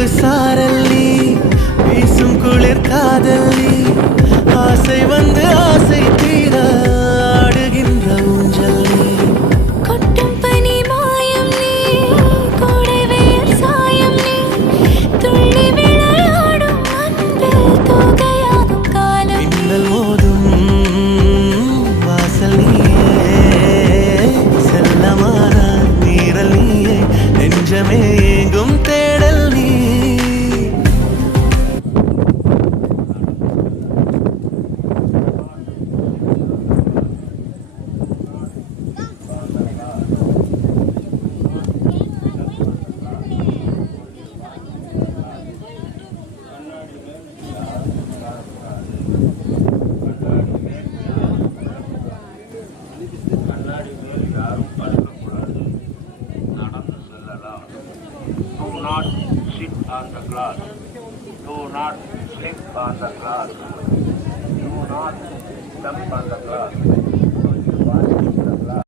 நிலவு சாரல் நீ, வீசும் குளிர் காதல் நீ, ஆசை வந்து ஆசை தீர ஆடுகின்ற ஊஞ்சல் நீ. கொட்டும் பனி மாயம் நீ, கோடை வெயில் சாயம் நீ, துள்ளி விளையாடும் அன்பில் தோகையாகும் காலம் நீ. மின்னல் மோதும் வாசல் நீயே, செல்லமான நீரல் நீயே, நெஞ்சமே எங்கும் தேடல் நீ. Do not sit on the glass. Do not slip on the glass. Do not jump on the glass.